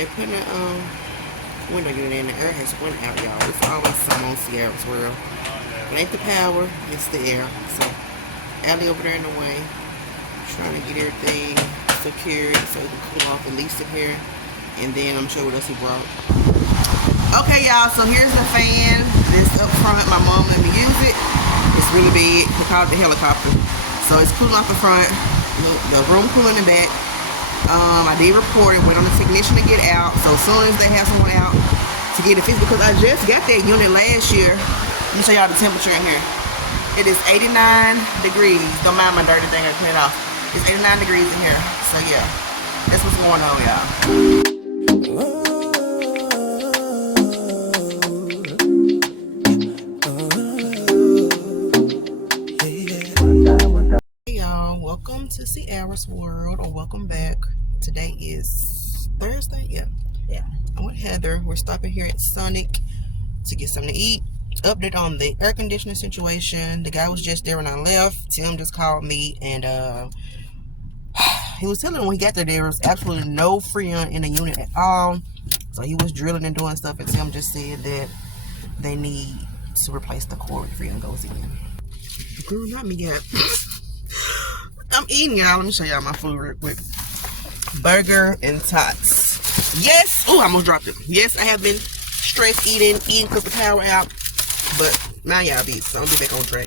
they putting a window unit in. The air has went out, y'all. It's always some on Sierra's World. It ain't the power, it's the air. So Allie over there in the way, trying to get everything secured so it can cool off at least in here. And then I'm sure what else he brought. Okay, y'all, so here's the fan. This up front, my mom let me use it. It's really big. We call it the helicopter. So it's cooling off the front, the room cooling in the back. I did report it, went on the technician to get out. So as soon as they have someone out to get it fixed, because I just got that unit last year. Let me show y'all the temperature in here. It is 89 degrees. Don't mind my dirty thing, I clean it off. It's 89 degrees in here. So yeah, that's what's going on, y'all. Welcome to Sierra's World, or welcome back. Today is Thursday, yeah. I'm with Heather. We're stopping here at Sonic to get something to eat. Update on the air conditioning situation. The guy was just there when I left. Tim just called me, and he was telling me when he got there was absolutely no freon in the unit at all. So he was drilling and doing stuff, and Tim just said that they need to replace the cord when freon goes in. Girl, not me yet. I'm eating, y'all. Let me show y'all my food real quick. Burger and tots. Yes. Oh, I almost dropped it. Yes, I have been stress eating because the power out. But now y'all be, so I'll be back on track.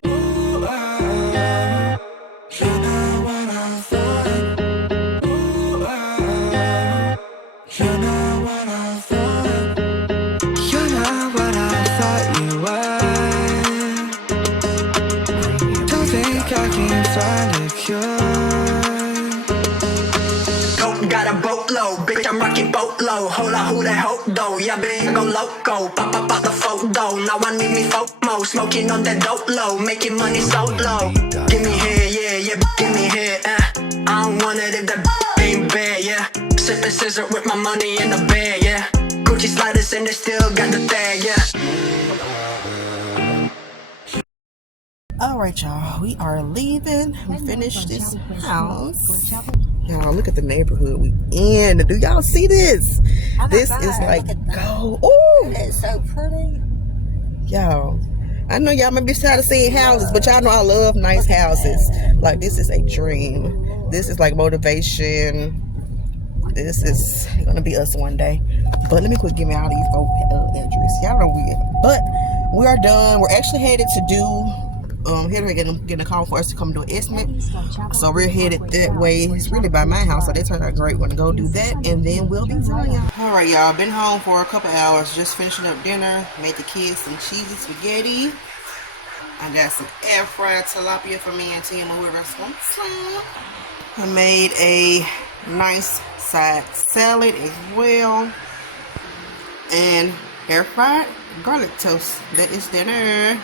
Got a boatload, bitch, I'm rocking boatload. Hold on, who that hope though? Yeah, bitch, go loco. Pop up the photo. Now I need me FOMO. Smoking on that dope low, making money so low. Give me here, yeah, give me here. I don't want it if that ain't bad, yeah. Sipping scissor with my money in the bag, yeah. Gucci sliders and they still got the tag, yeah. Alright, y'all, we are leaving. We finished this house. Y'all, look at the neighborhood we in. Do y'all see this? This is like gold. Ooh, it's so pretty. Y'all, I know y'all may be tired of seeing houses, but y'all know I love nice houses. Like, this is a dream. This is like motivation. This is gonna be us one day. But let me quick give me all these folk address. Y'all know but we are done. We're actually headed to do here we're getting a call for us to come do an estimate. So we're headed that way. It's really by my house, so that turned out great. We're gonna go do that, and then we'll be telling y'all. All right, y'all, been home for a couple hours, just finishing up dinner. Made the kids some cheesy spaghetti. I got some air fried tilapia for me and Tim, and whoever's gonna some. I made a nice side salad as well, and air fried garlic toast. That is dinner.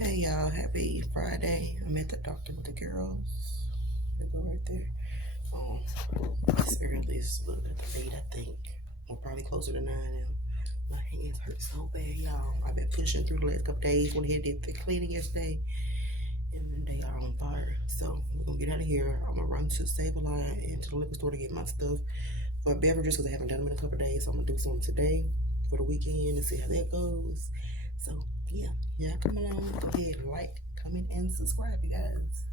Hey y'all, happy Friday. I'm at the doctor with the girls. They go right there. It's early, it's a little bit late, I think. We're probably closer to 9 now. My hands hurt so bad, y'all. I've been pushing through the last couple days. Went ahead and did the cleaning yesterday, and then they are on fire. So we're gonna get out of here. I'm gonna run to Save-A-Line and to the liquor store to get my stuff for beverages because I haven't done them in a couple of days. So I'm gonna do something today for the weekend and see how that goes. So yeah, come along. Go ahead, like, comment, and subscribe, you guys.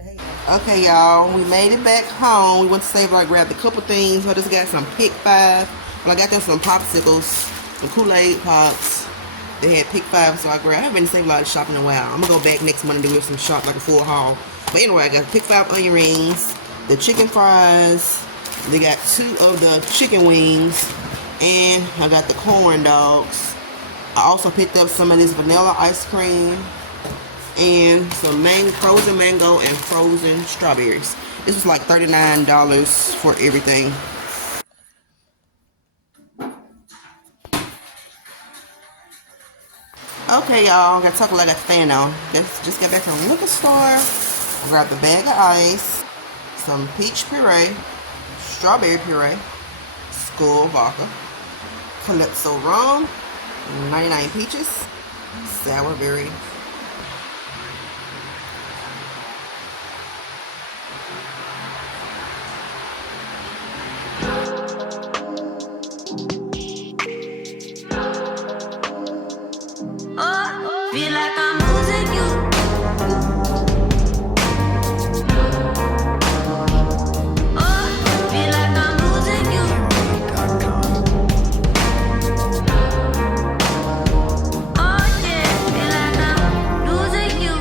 Hey. Okay, y'all, we made it back home. We went to Save-A-Line, grabbed a couple things. I just got some Pick 5. Well, I got them some popsicles, some Kool-Aid pops. They had Pick 5, so I haven't been to Save-A-Line shopping in a while. I'm gonna go back next Monday to do some shop, like a full haul. But anyway, I got Pick 5 onion rings, the chicken fries. They got 2 of the chicken wings, and I got the corn dogs. I also picked up some of this vanilla ice cream and some frozen mango and frozen strawberries. This was like $39 for everything. Okay, y'all, got to talk like I stand on. Just got back from the liquor store. Grabbed a bag of ice, some peach puree, strawberry puree, Skull vodka, Calypso rum, 99 peaches, sour berry. Oh, feel like I'm losing you. Oh, feel like I'm losing you. Oh yeah, feel like I'm losing you.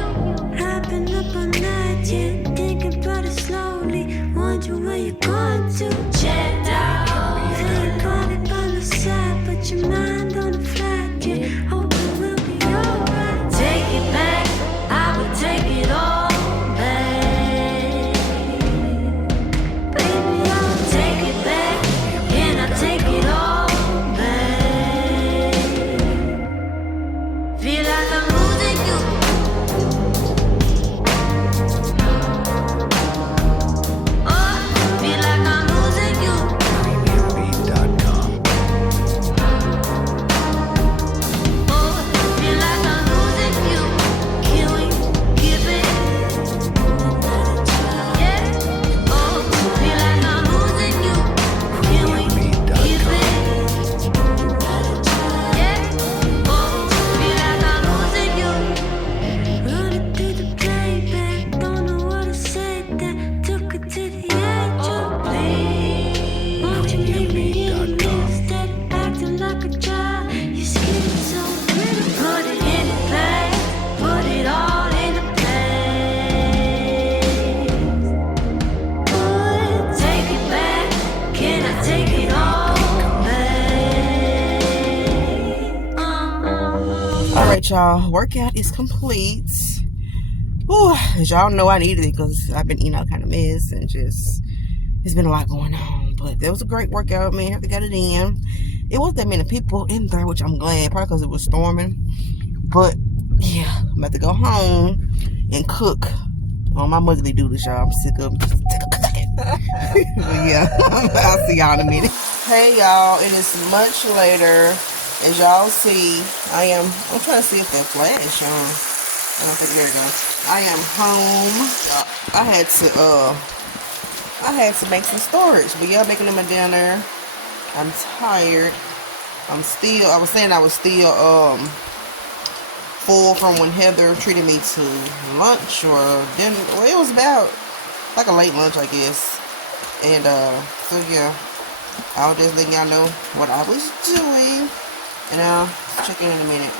I've been up all night, yeah, thinking about it slowly. Wonder where you're going to. Checked out. Ain't got it by my side, but your mind on the flight, yeah. Hope it will be alright. Take it back, I would take it all back. Baby, I'll take it back, and I take it all back. Feel like I'm losing you. Oh, feel like I'm losing you. Oh, feel like I'm losing you. Can we give it another try? Yeah. Oh, feel like I'm losing you. Can we give it another try? Yeah. Oh, feel like I'm losing you. Running through the playback, don't know what I said that took it to the edge. Oh, please, won't you meet me in the middle instead of acting like a child? Your skin is so brittle. Put it in the bag, put it all in the bag. Take it back, can I take it all back? All right, y'all. Workout is complete. Whew, as y'all know, I needed it because I've been eating all kind of mess and just it's been a lot going on. But there was a great workout, man. Have to get it in. It wasn't that many people in there, which I'm glad, probably because it was storming. But yeah, I'm about to go home and cook on my motherly duties, y'all. I'm sick of cooking. But yeah, I'll see y'all in a minute. Hey y'all, it is much later. As y'all see, I'm trying to see if they're flash on. I don't think, there we go. I am home. I had to make some storage, but yeah, making them a dinner. I'm tired. I was saying I was still full from when Heather treated me to lunch or dinner. Well, it was about like a late lunch, I guess. And so yeah, I'll just let y'all know what I was doing, and I'll check in a minute.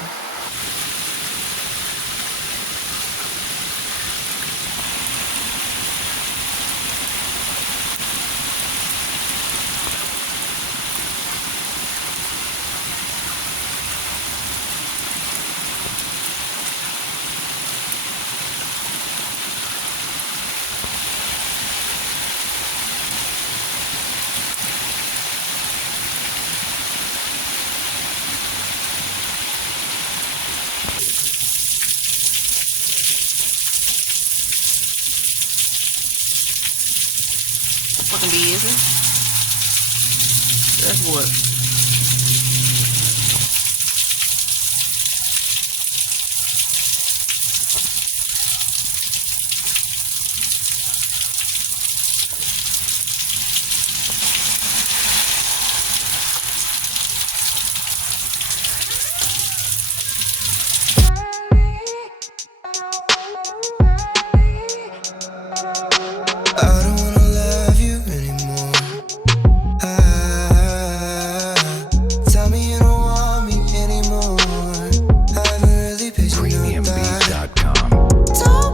Fucking busy. That's what.